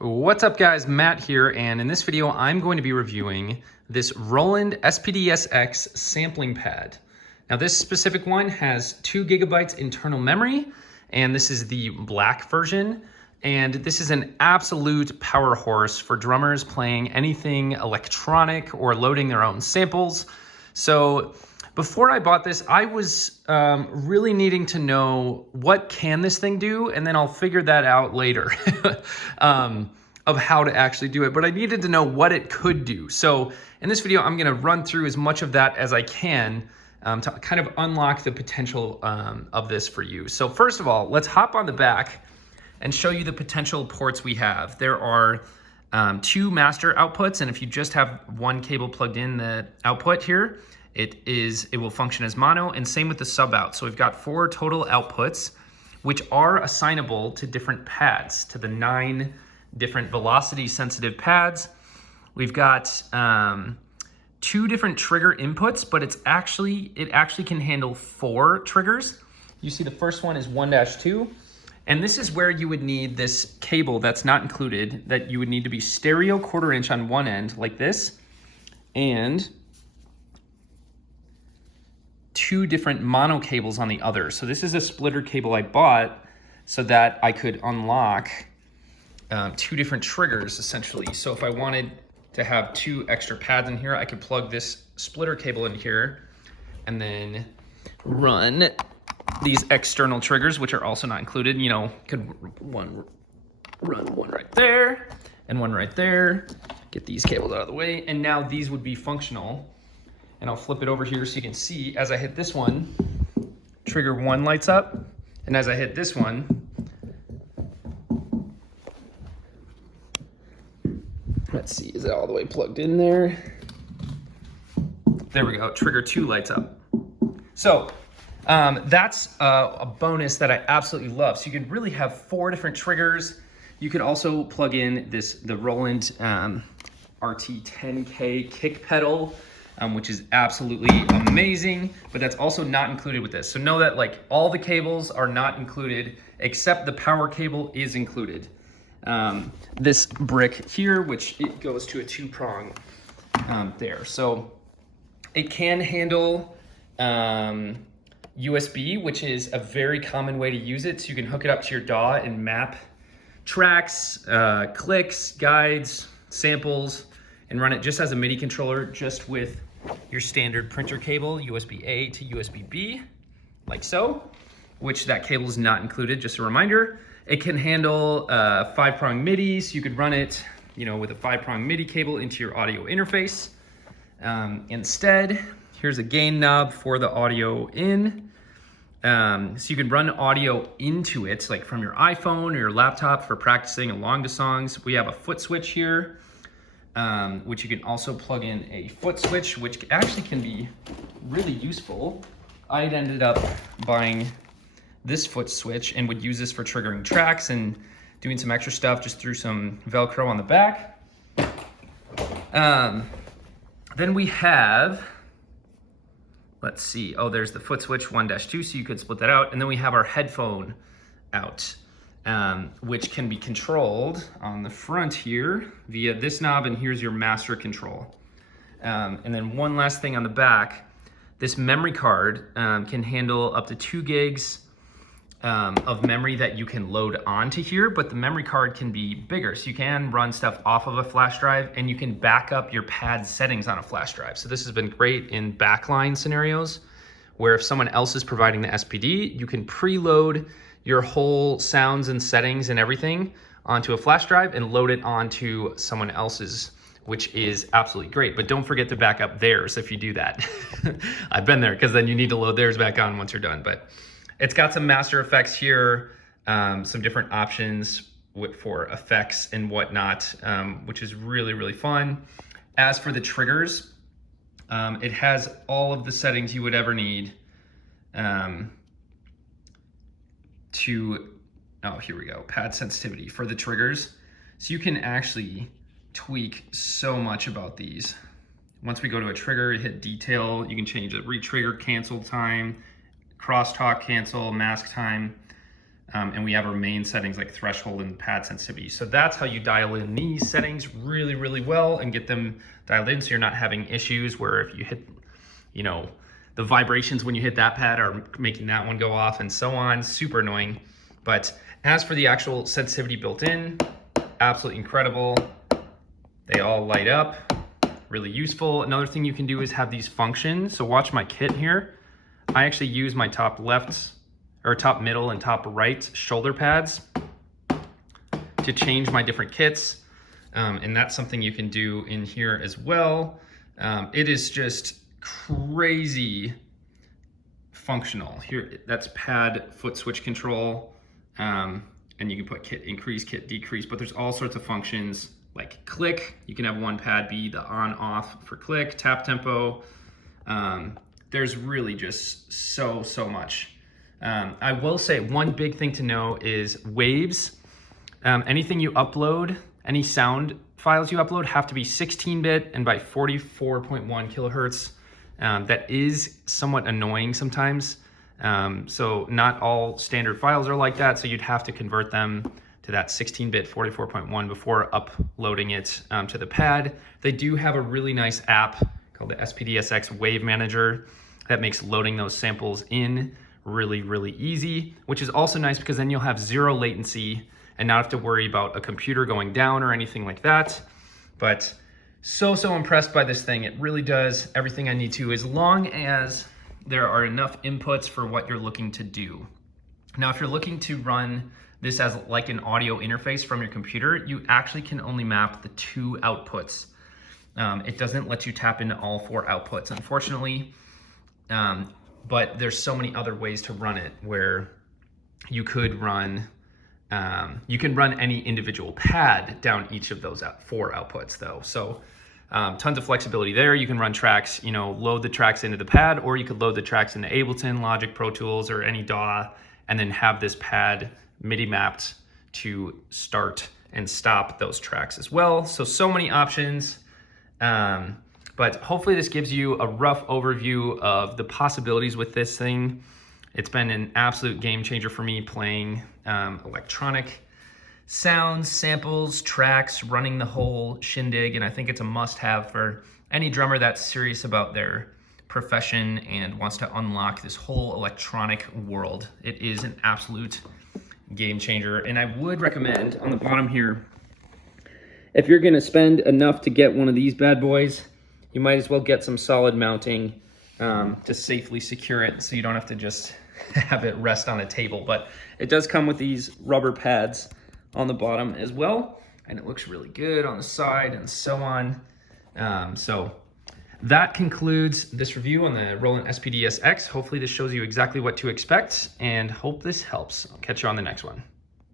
What's up guys, Matt here, and in this video I'm going to be reviewing this Roland SPD-SX sampling pad. Now this specific one has 2 gigabytes internal memory, and this is the black version, and this is an absolute power horse for drummers playing anything electronic or loading their own samples. So before I bought this, I was really needing to know what can this thing do, and then I'll figure that out later of how to actually do it. But I needed to know what it could do. So in this video, I'm gonna run through as much of that as I can to kind of unlock the potential of this for you. So first of all, let's hop on the back and show you the potential ports we have. There are 2 master outputs, and if you just have one cable plugged in the output here, it will function as mono, and same with the sub out. So we've got 4 total outputs, which are assignable to different pads, to the 9 different velocity sensitive pads. We've got 2 different trigger inputs, but it actually can handle 4 triggers. You see the first one is 1-2, and this is where you would need this cable that's not included, that you would need to be stereo 1/4 inch on one end like this, and 2 different mono cables on the other. So this is a splitter cable I bought so that I could unlock 2 different triggers essentially. So if I wanted to have 2 extra pads in here, I could plug this splitter cable in here and then run these external triggers, which are also not included. You know, could run one right there and one right there. Get these cables out of the way, and now these would be functional. And I'll flip it over here so you can see, as I hit this one, trigger 1 lights up, and as I hit this one, let's see, is it all the way plugged in there? There we go, trigger 2 lights up. So that's a bonus that I absolutely love. So you could really have 4 different triggers. You could also plug in the Roland RT10K kick pedal, which is absolutely amazing, but that's also not included with this. So know that like all the cables are not included, except the power cable is included. This brick here, which it goes to a 2-prong there. So it can handle USB, which is a very common way to use it. So you can hook it up to your DAW and map tracks, clicks, guides, samples, and run it just as a MIDI controller, just with your standard printer cable, USB-A to USB-B, like so, which that cable is not included, just a reminder. It can handle 5-prong MIDI, so you could run it, you know, with a 5-prong MIDI cable into your audio interface. Instead, here's a gain knob for the audio in. So you can run audio into it, like from your iPhone or your laptop for practicing along to songs. We have a foot switch here, which you can also plug in a foot switch, which actually can be really useful. I had ended up buying this foot switch and would use this for triggering tracks and doing some extra stuff, just threw some Velcro on the back. Then we have, let's see, oh, there's the foot switch 1-2, so you could split that out. And then we have our headphone out, which can be controlled on the front here via this knob, and here's your master control. And then one last thing on the back, this memory card can handle up to 2 gigs of memory that you can load onto here, but the memory card can be bigger, so you can run stuff off of a flash drive, and you can back up your pad settings on a flash drive. So this has been great in backline scenarios, where if someone else is providing the SPD, you can preload your whole sounds and settings and everything onto a flash drive and load it onto someone else's, which is absolutely great. But don't forget to back up theirs if you do that. I've been there, because then you need to load theirs back on once you're done. But it's got some master effects here, some different options for effects and whatnot, which is really, really fun. As for the triggers, it has all of the settings you would ever need oh, here we go, pad sensitivity for the triggers. So you can actually tweak so much about these. Once we go to a trigger, hit detail, you can change the re-trigger cancel time, crosstalk cancel, mask time, And we have our main settings like threshold and pad sensitivity. So that's how you dial in these settings really, really well and get them dialed in so you're not having issues where if you hit, you know, the vibrations when you hit that pad are making that one go off and so on. Super annoying. But as for the actual sensitivity built in, absolutely incredible. They all light up, really useful. Another thing you can do is have these functions. So watch my kit here. I actually use my top left or top middle and top right shoulder pads to change my different kits. And that's something you can do in here as well. It is just crazy functional. Here, that's pad foot switch control. And you can put kit increase, kit decrease, but there's all sorts of functions like click. You can have one pad be the on off for click, tap tempo. There's really just so much. I will say one big thing to know is waves. Anything you upload, any sound files you upload have to be 16-bit and by 44.1 kilohertz. That is somewhat annoying sometimes. So not all standard files are like that. So you'd have to convert them to that 16-bit 44.1 before uploading it to the pad. They do have a really nice app called the SPD-SX Wave Manager that makes loading those samples in really easy, which is also nice because then you'll have zero latency and not have to worry about a computer going down or anything like that. But so impressed by this thing. It really does everything I need to, as long as there are enough inputs for what you're looking to do. Now, if you're looking to run this as like an audio interface from your computer, you actually can only map the 2 outputs. It doesn't let you tap into all 4 outputs, unfortunately. But there's so many other ways to run it where you could run, you can run any individual pad down each of those 4 outputs though. So tons of flexibility there. You can run tracks, you know, load the tracks into the pad, or you could load the tracks into Ableton, Logic, Pro Tools, or any DAW, and then have this pad MIDI mapped to start and stop those tracks as well. So many options. But hopefully this gives you a rough overview of the possibilities with this thing. It's been an absolute game changer for me playing electronic sounds, samples, tracks, running the whole shindig, and I think it's a must-have for any drummer that's serious about their profession and wants to unlock this whole electronic world. It is an absolute game changer, and I would recommend on the bottom here, if you're gonna spend enough to get one of these bad boys, you might as well get some solid mounting to safely secure it so you don't have to just have it rest on a table. But it does come with these rubber pads on the bottom as well, and it looks really good on the side and so on. So that concludes this review on the Roland SPD-SX. Hopefully this shows you exactly what to expect, and hope this helps. I'll catch you on the next one.